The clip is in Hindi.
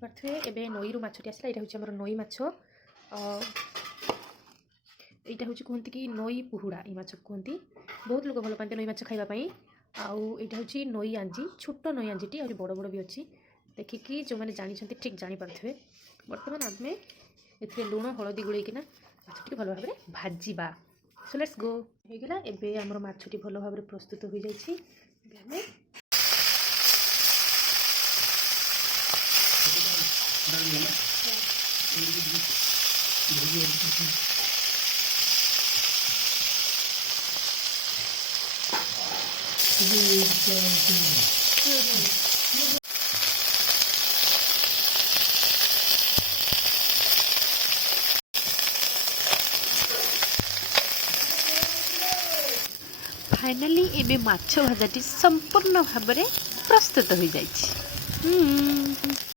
देखिपे एवं नई रू मछटी आसला। यहाँ हूँ नई माछ, यहाँ हूँ कहते कि नई पुहुड़ा ये माछ कहते। बहुत लोग भल पाते नई माछ खावाई। आउ यहाँ हूँ नई आंजी, छोट नई आंजीटी आ बड़ बड़ भी अच्छी। देखिकी जो मैंने जानते ठीक जापे। बर्तमान आम ए लुण हलदी गोलैकिना माछटी भल भाव में भाजवा। So let's go. होगा एबे आमर माछटी भल भाव में प्रस्तुत हो जाइए। फाइनाली एबे माछ भाजाटी संपूर्ण भाव में प्रस्तुत हो जाइए।